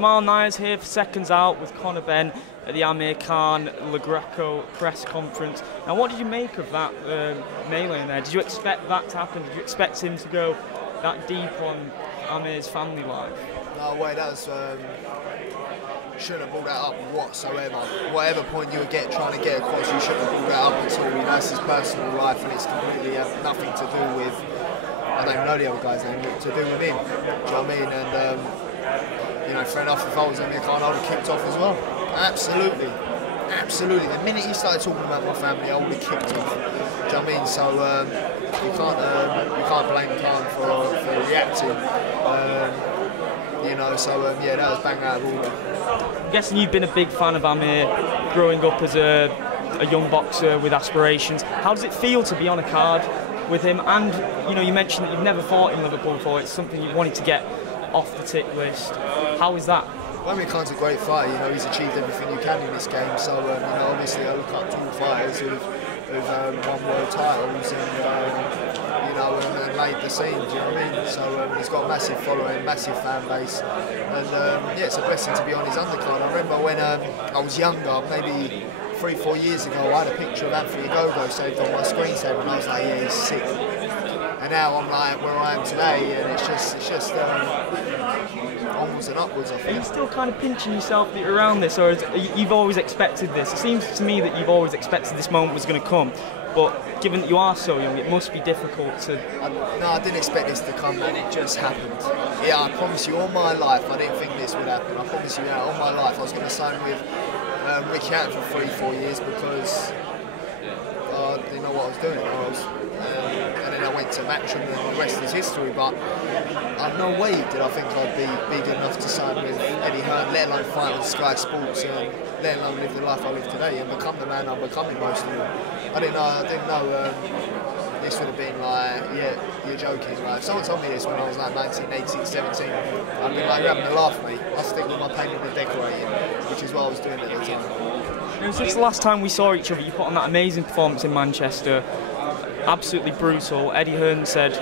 Jamal Nyers here for Seconds Out with Conor Benn at the Amir Khan Le Greco press conference. Now, what did you make of that melee in there? Did you expect that to happen? Did you expect him to go that deep on Amir's family life? No way, that's shouldn't have brought that up whatsoever. Whatever point you were trying to get across, you shouldn't have brought that up at all. You know, it's his personal life and it's completely nothing to do with, I don't even know the other guy's name, to do with him. Do you know what I mean? And you know, fair enough, if I was in the car, I would have kicked off as well. Absolutely. Absolutely. The minute he started talking about my family, I would have kicked off. Do you know what I mean? So you can't blame Khan for reacting. You know, so yeah, that was bang out of order. I'm guessing you've been a big fan of Amir growing up as a young boxer with aspirations. How does it feel to be on a card with him? And you know, you mentioned that you've never fought in Liverpool before. It's something you wanted to get off the tick list. How is that? Amir Khan's a great fighter. You know, he's achieved everything you can in this game. So you know, obviously I look up to all fighters who've won world titles and you know, and made the scene. Do you know what I mean? So he's got a massive following, massive fan base, and yeah, it's a blessing to be on his undercard. I remember when I was younger, maybe 3-4 years ago, I had a picture of Anthony Gogo saved on my screensaver, and I was like, yeah, he's sick. And now I'm like where I am today, and it's just onwards and upwards, I think. Are you still kind of pinching yourself that you're around this, or you've always expected this? It seems to me that you've always expected this moment was going to come, but given that you are so young, it must be difficult to... No, I didn't expect this to come, and it just happened. Yeah, I promise you, all my life, I didn't think this would happen. I promise you, all my life, I was going to sign with Ricky Hatton for 3-4 years because I didn't know what I was doing. And then I went to Matchroom and the rest is history, but I've no way did I think I'd be big enough to sign with Eddie Hearn, let alone fight on Sky Sports, and let alone live the life I live today and become the man I'm becoming most of all. I didn't know this would have been like, yeah, you're joking. Like, if someone told me this when I was like 19, 18, 17, I'd be like, you're having a laugh, mate. I'll stick with my painting and decorating, which is what I was doing at the time. It was just the last time we saw each other. You put on that amazing performance in Manchester. Absolutely brutal. Eddie Hearn said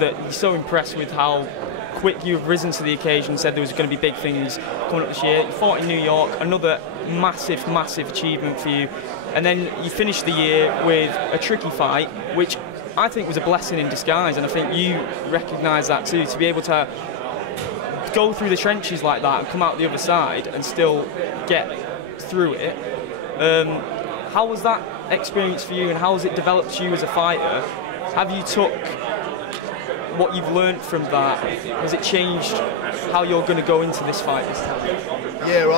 that he's so impressed with how quick you've risen to the occasion, said there was going to be big things coming up this year. You fought in New York, another massive, massive achievement for you. And then you finished the year with a tricky fight, which I think was a blessing in disguise, and I think you recognise that too, to be able to go through the trenches like that and come out the other side and still get through it. How was that experience for you, and how has it developed you as a fighter? Have you took what you've learned from that? Has it changed how you're going to go into this fight this time? Yeah,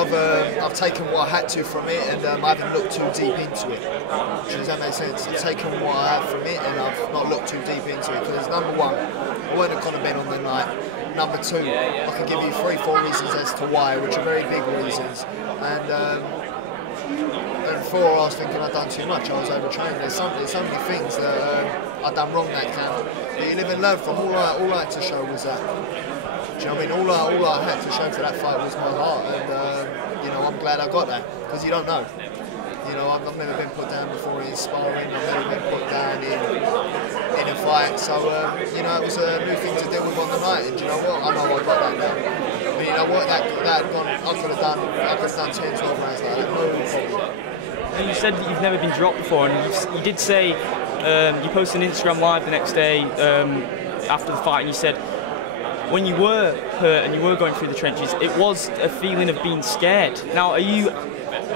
I've taken what I had to from it, and I haven't looked too deep into it. Does that make sense? I've taken what I had from it, and I've not looked too deep into it. Because number one, I weren't a Conor Benn on the night. Number two, I can give you 3-4 reasons as to why, which are very big reasons. And before I was thinking I'd done too much, I was overtrained. There's so many things that I'd done wrong that camp that you live and learn from. All I had to show was that. Do you know what I mean? All I had to show for that fight was my heart, and you know, I'm glad I got that, because you don't know. You know, I've never been put down before in sparring. I've never been put down in a fight. So you know, it was a new thing to deal with on the night. And you know what? I know I got that now. And you know what? That had gone. I could have done 10, 12 rounds like that. No problem. And you said that you've never been dropped before, and you did say you posted an Instagram live the next day after the fight, and you said when you were hurt and you were going through the trenches, it was a feeling of being scared. Now, are you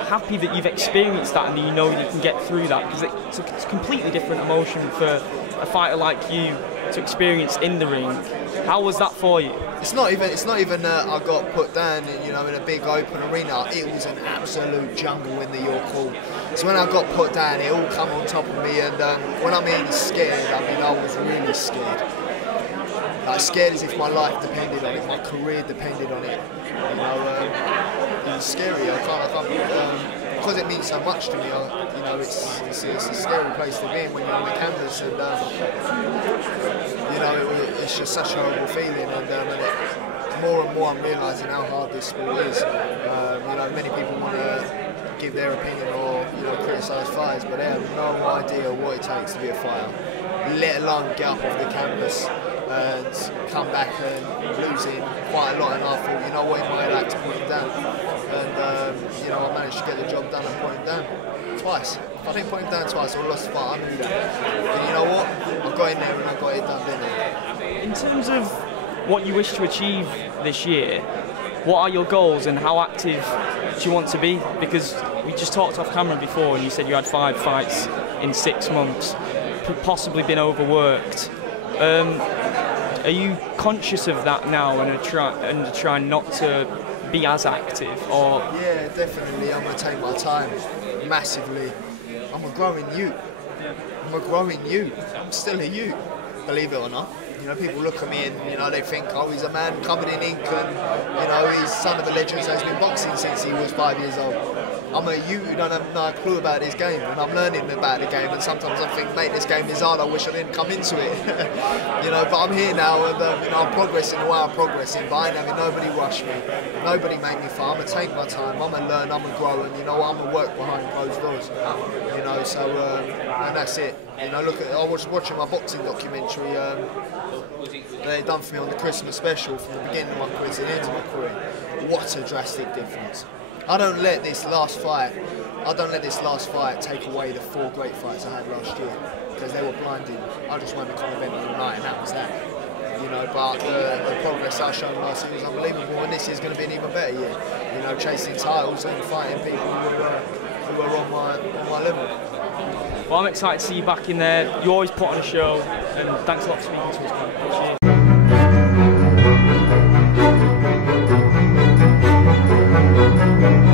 happy that you've experienced that and that you know that you can get through that? Because it's a completely different emotion for a fighter like you to experience in the ring. How was that for you? It's not even I got put down, you know, in a big open arena. It was an absolute jungle in the York Hall. So when I got put down, it all come on top of me. And when I mean scared, I mean I was really scared. Like scared as if my life depended on it, my career depended on it. You know, it was scary. I can't because it means so much to me. You know, it's a scary place to be in when you're on the canvas, and you know, it's just such a horrible feeling. And more and more I'm realising how hard this sport is. You know, many people want to give their opinion or, you know, criticise fighters, but they have no idea what it takes to be a fighter, let alone get up off the canvas. and come back and losing quite a lot, and I thought, you know what, he might like to put him down, and you know, I managed to get the job done and put him down twice. If I didn't put him down twice, I would have lost the fight. I knew that. And you know what? I got in there and I got it done, didn't I? In terms of what you wish to achieve this year, what are your goals and how active do you want to be? Because we just talked off camera before and you said you had 5 fights in 6 months, possibly been overworked. Are you conscious of that now and trying not to be as active? Or yeah, definitely. I'm going to take my time massively. I'm a growing youth. I'm still a youth, believe it or not. You know, people look at me and, you know, they think, oh, he's a man covered in ink and, you know, he's son of a legend, so he's been boxing since he was 5 years old. I'm a youth who don't have no clue about this game, and I'm learning about the game, and sometimes I think, mate, this game is hard, I wish I didn't come into it. You know, but I'm here now, and you know, I'm progressing the way I'm progressing, but I ain't having nobody rush me, nobody make me fight. I'm going to take my time, I'm going to learn, I'm going to grow, and you know what, I'm going to work behind closed doors. You know, so, and that's it. You know, look at, I was watching my boxing documentary, they done for me on the Christmas special from the beginning of my career to the end of my career. What a drastic difference. I don't let this last fight take away the 4 great fights I had last year, because they were blinding. I just won the Conor Benn the night, and that was that. You know, but the progress I showed last year was unbelievable, and this year's going to be an even better year. You know, chasing titles and fighting people who are on my level. Well, I'm excited to see you back in there. You always put on a show, and thanks a lot for speaking to us, man. Cheers.